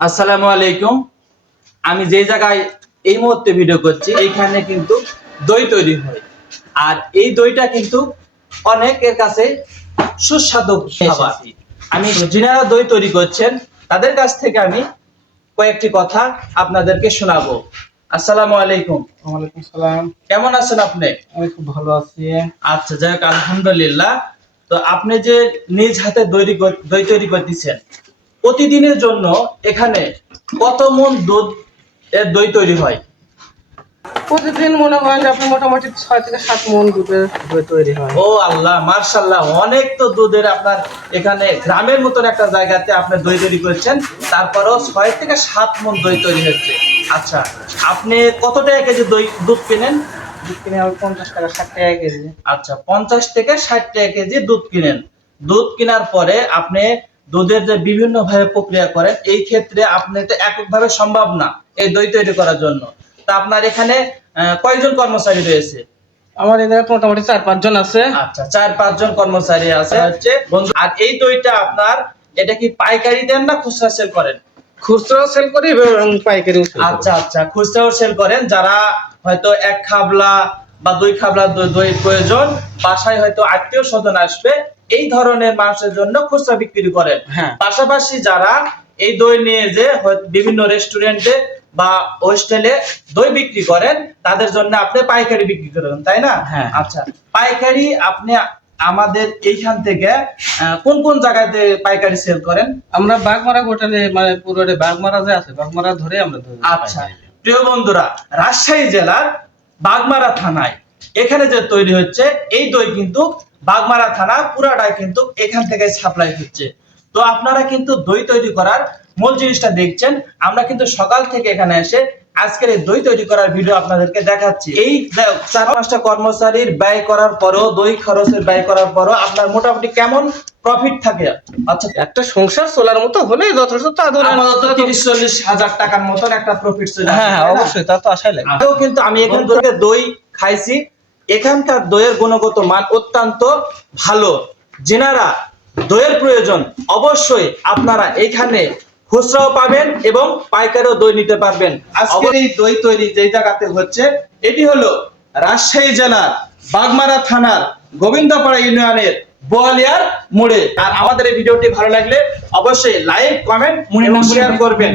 আসসালামু আলাইকুম। আমি যে জায়গায় এই মুহূর্তে ভিডিও করছি এইখানে কিন্তু দই তৈরি হয়, আর এই দইটা কিন্তু অনেকের কাছে সুস্বাদু খাবার। আমি যিনারা দই তৈরি করছেন তাদের কাছ থেকে আমি কয়েকটি কথা আপনাদেরকে শোনাবো। আসসালামু আলাইকুম। ওয়ালাইকুম সালাম। কেমন আছেন আপনি? আমি খুব ভালো আছি। আচ্ছা, যাই হোক, আলহামদুলিল্লাহ। তো আপনি যে নিজ হাতে দই তৈরি করতেছেন, প্রতিদিনের জন্য এখানে কত মণ দুধ এর দই তৈরি হয়? প্রতিদিন মনে করেন যে আপনার মোটামুটি 6 থেকে 7 মণ দুধের দই তৈরি হয়। ও আল্লাহ, মার্শাল্লাহ, অনেক তো দুধের। আপনার এখানে গ্রামের মতন একটা জায়গাতে আপনি দই তৈরি করছেন, তারপরেও 6 থেকে 7 মণ দই তৈরি হচ্ছে। আচ্ছা, আপনি কত টাকা কেজি দুধ কেনেন? দুধ কিনে আমি 50 টাকা 60 টাকা কেজি। আচ্ছা, 50 থেকে 60 টাকা কেজি দুধ কিনেন। দুধ কেনার পরে আপনি দুধের যে বিভিন্ন ভাবে প্রক্রিয়া করেন, এই ক্ষেত্রে আপনি তো এককভাবে সম্ভব না এই দই তৈরি করার জন্য। তা আপনার এখানে কয়জন কর্মচারী রয়েছে? আমার এখানে মোটামুটি 4-5 জন আছে। আচ্ছা, 4-5 জন কর্মচারী আছে হচ্ছে বন্ধু। আর এই দইটা আপনার এটা কি পাইকারি দেন না খুচরা সেল করেন? খুচরাও সেল করি এবং পাইকারিও সেল করি। আচ্ছা আচ্ছা, খুচরাও সেল করেন। যারা হয়তো 1 খাবলা বা 2 খাবলা দই প্রয়োজন, বাসায় হয়তো আত্মীয় স্বজন আসবে, এই ধরনের মানুষের জন্য খুচরা বিক্রি করেন। হ্যাঁ। পাশাপাশি যারা এই দই নিয়ে যে বিভিন্ন রেস্টুরেন্টে বা হোস্টেলে দই বিক্রি করেন, তাদের জন্য আপনি পাইকারি বিক্রি করেন, তাই না? হ্যাঁ। আচ্ছা, পাইকারি আপনি আমাদের এইখান থেকে কোন কোন জায়গাতে পাইকারি সেল করেন? আমরা বাগমারা হোটেলে মানে পুরোটা বাগমারা যে আছে বাগমারা ধরে আমরা দই আচ্ছা, প্রিয় বন্ধুরা, রাজশাহী জেলার বাগমারা থানায় এখানে যে তৈরি হচ্ছে এই দই কিন্তু বাগমারা থানা পুরাটাই কিন্তু এখান থেকে সাপ্লাই হচ্ছে। তো আপনারা কিন্তু দই তৈরি করার মূল জিনিসটা দেখছেন। আমরা কিন্তু সকাল থেকে এখানে এসে আজকের এই দই তৈরি করার ভিডিও আপনাদেরকে দেখাচ্ছি। এই 4-5টা কর্মচারীর ব্যয় করার পরও, দই খরচের ব্যয় করার পরও আপনার মোটামুটি কেমন প্রফিট থাকে? আচ্ছা, একটা সংসার চলার মতো হলে যথেষ্ট তা ধরে আপাতত 30-40 হাজার টাকার মতন একটা প্রফিট চলে আসে। হ্যাঁ হ্যাঁ, তাই না? অবশ্যই তা তো আশাই লাগে। আগেও কিন্তু আমি এখান থেকে দই খাইছি। এখানকার দইয়ের গুণগত মান অত্যন্ত ভালো। যেনারা দইয়ের প্রয়োজন, অবশ্যই আপনারা এখানে খুচরাও পাবেন এবং পাইকারিও দই নিতে পারবেন। আজকের এই দই তৈরি যে জায়গাতে হচ্ছে, এটি হলো রাজশাহী জেলার বাগমারা থানার গোবিন্দপাড়া ইউনিয়নের বোয়ালিয়ার মোড়ে। আর আমাদের এই ভিডিওটি ভালো লাগলে অবশ্যই লাইক, কমেন্ট এবং শেয়ার করবেন।